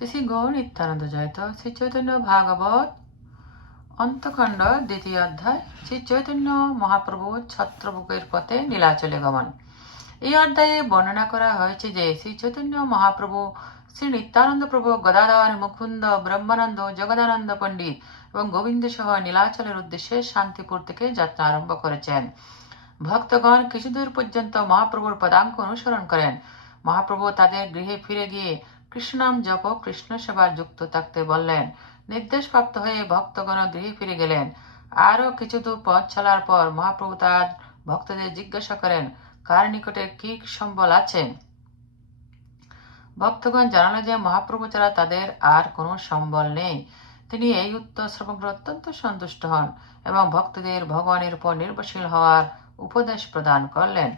শ্রী গৌর নিত্যানন্দ জয়িত শ্রী চৈতন্য ভাগবত অন্তখণ্ড দ্বিতীয় অধ্যায় শ্রী চৈতন্য মহাপ্রভু ছত্রপুকের পথে নীলাচলে গমন। এই অধ্যায়ে বর্ণনা করা হয়েছে যে শ্রী চৈতন্য মহাপ্রভু শ্রী নিত্যানন্দ প্রভু গদাধর মুকুন্দ ব্রহ্মানন্দ জগদানন্দ পণ্ডিত এবং গোবিন্দ সহ নীলাচলের উদ্দেশ্যে শান্তিপুর থেকে যাত্রা আরম্ভ করেছেন। ভক্তগণ কিছুদূর পর্যন্ত মহাপ্রভুর পদাঙ্ক অনুসরণ করেন। মহাপ্রভু তাদের গৃহে ফিরে গিয়ে কৃষ্ণনাম জপ কৃষ্ণ সেবা যুক্ত থাকতে বললেন। নির্দেশপ্রাপ্ত হয়ে ভক্তগণ গৃহে ফিরে গেলেন। আরো কিছু দূর পথ চলার পর মহাপ্রভু তার ভক্তদের জিজ্ঞাসা করেন, কার নিকটে কি সম্বল আছে? ভক্তগণ জানালো যে মহাপ্রভু ছাড়া তাদের আর কোনো সম্বল নেই। তিনি এই উত্তর শ্রবণ করে অত্যন্ত সন্তুষ্ট হন এবং ভক্তদের ভগবানের উপর নির্ভরশীল হওয়ার উপদেশ প্রদান করলেন।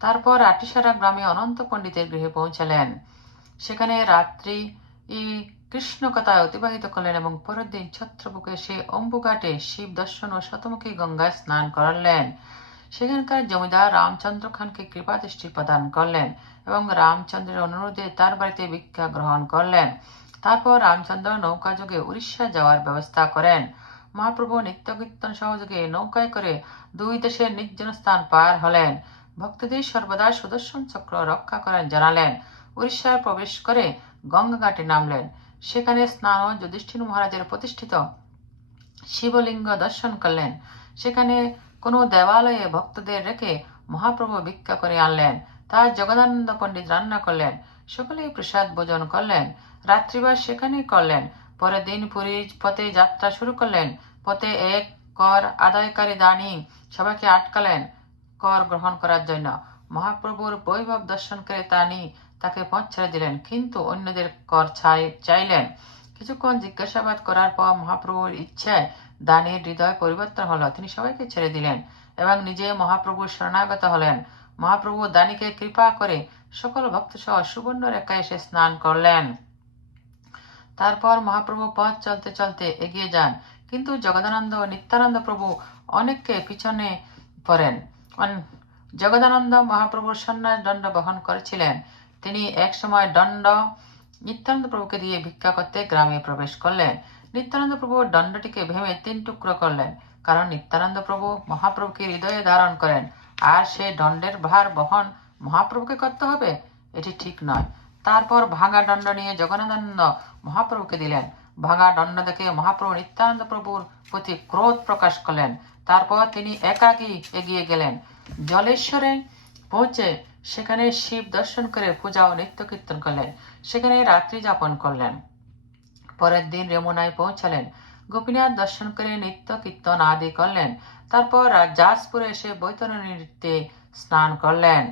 তারপর আটিসারা গ্রামে অনন্ত পণ্ডিতের গৃহে পৌঁছালেন। সেখানে রাত্রি কৃষ্ণ কথায় অতিবাহিত করলেন এবং পরের দিন ছত্রপুকে সে অম্বুঘাটে শিব দর্শন ও শতমুখী গঙ্গায় স্নান করালেন। সেখানকার জমিদার রামচন্দ্র খানকে কৃপা দৃষ্টি প্রদান করলেন এবং রামচন্দ্রের অনুরোধে তার বাড়িতে ভিক্ষা গ্রহণ করলেন। তারপর রামচন্দ্র নৌকা যোগে উড়িষ্যা যাওয়ার ব্যবস্থা করেন। মহাপ্রভু নিত্য কীর্তন সহযোগে নৌকায় করে দুই দেশের নির্জন স্থান পার হলেন। ভক্তদের সর্বদা সুদর্শন চক্র রক্ষা করেন জানালেন। উড়িষ্যায় প্রবেশ করে গঙ্গা ঘাটে নামলেন। সেখানে স্নান ও যুধিষ্ঠির মহারাজের প্রতিষ্ঠিত শিবলিঙ্গ দর্শন করলেন। সেখানে কোনো দেবালয়ে ভক্তদের রেখে মহাপ্রভু ভিক্ষা করে আনলেন। তার জগদানন্দ পণ্ডিত রান্না করলেন। সকলেই প্রসাদ ভোজন করলেন। রাত্রিবাস সেখানেই করলেন। পরের দিন পুরীর পথে যাত্রা শুরু করলেন। পথে এক কর আদায়কারী দানি সবাইকে আটকালেন কর গ্রহণ করার জন্য। মহাপ্রভুর বৈভব দর্শন করে তাকে পথ ছেড়ে দিলেন, কিন্তু অন্যদের কর চাইলেন। কিছুক্ষণ জিজ্ঞাসাবাদ করার পর মহাপ্রভুর ইচ্ছায় দানির হৃদয় পরিবর্তন হলো। তিনি সবাইকে ছেড়ে দিলেন এবং নিজে মহাপ্রভুর শরণাগত হলেন। মহাপ্রভু দানিকে কৃপা করে সকল ভক্ত সহ সুবর্ণ রেখায় এসে স্নান করলেন। তারপর মহাপ্রভু পথ চলতে চলতে এগিয়ে যান, কিন্তু জগদানন্দ ও নিত্যানন্দ প্রভু অনেককে পিছনে পড়েন। জগদানন্দ মহাপ্রভুর সন্ন্যাস দণ্ড বহন করেছিলেন। তিনি এক সময় দণ্ড নিত্যানন্দ প্রভুকে দিয়ে ভিক্ষা করতে গ্রামে প্রবেশ করলেন। নিত্যানন্দ প্রভু দণ্ডটিকে ভেঙে 3 টুকরো করলেন, কারণ নিত্যানন্দ প্রভু মহাপ্রভুকে হৃদয়ে ধারণ করেন আর সে দণ্ডের ভার বহন মহাপ্রভুকে করতে হবে, এটি ঠিক নয়। তারপর ভাঙা দণ্ড নিয়ে জগন্নাথানন্দ মহাপ্রভুকে দিলেন। ভাঙা দণ্ড দেখে মহাপ্রভু নিত্যানন্দ প্রভুর প্রতি ক্রোধ প্রকাশ করলেন। তারপর তিনি একাকী এগিয়ে গেলেন। জলেশ্বরে পৌঁছে সেখানে শিব দর্শন করে পূজা ও নিত্য কীর্তন করলেন। সেখানে রাত্রি যাপন করলেন। পরের দিন রেমুনায় পৌঁছালেন। গোপীনাথ দর্শন করে নিত্য কীর্তন আদি করলেন। তারপর জাজপুরে এসে বৈতরণী নৃত্যে স্নান করলেন।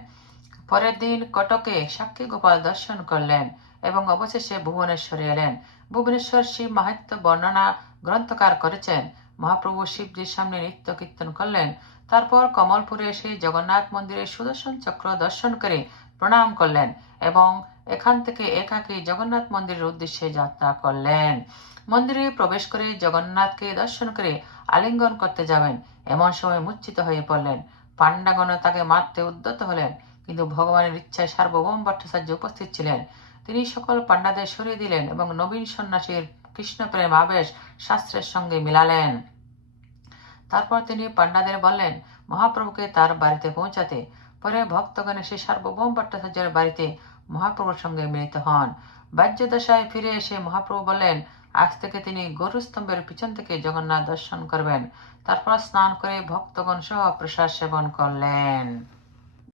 পরের দিন কটকে সাক্ষী গোপাল দর্শন করলেন এবং অবশেষে ভুবনেশ্বরে এলেন। ভুবনেশ্বর শিব মাহাত্ম্য বর্ণনা গ্রন্থকার করেছেন। মহাপ্রভু শিবজির সামনে নিত্য কীর্তন করলেন। তারপর কমলপুরে এসে জগন্নাথ মন্দিরে সুদর্শন চক্র দর্শন করে প্রণাম করলেন এবং এখান থেকে একাকী জগন্নাথ মন্দিরের উদ্দেশ্যে যাত্রা করলেন। মন্দিরে প্রবেশ করে জগন্নাথকে দর্শন করে আলিঙ্গন করতে যাবেন, এমন সময় মূর্ছিত হয়ে পড়লেন। পাণ্ডাগণ তাকে মারতে উদ্যত হলেন, কিন্তু ভগবানের ইচ্ছায় সার্বভৌম ভট্টাচার্য উপস্থিত ছিলেন। তিনি সকল পাণ্ডাদের সরিয়ে দিলেন এবং নবীন সন্ন্যাসীর কৃষ্ণপ্রেম আবেশ শাস্ত্রের সঙ্গে মিলালেন। তারপর তিনি পাণ্ডাদের বললেন মহাপ্রভুকে তার বাড়িতে পৌঁছাতে। পরে ভক্তগণ এসে সার্বভৌম ভট্টাচার্যের বাড়িতে মহাপ্রভুর সঙ্গে মিলিত হন। বাহ্যদশায় ফিরে এসে মহাপ্রভু বললেন আজ থেকে তিনি গরুস্তম্ভের পিছন থেকে জগন্নাথ দর্শন করবেন। তারপর স্নান করে ভক্তগণ সহ প্রসাদ সেবন করলেন।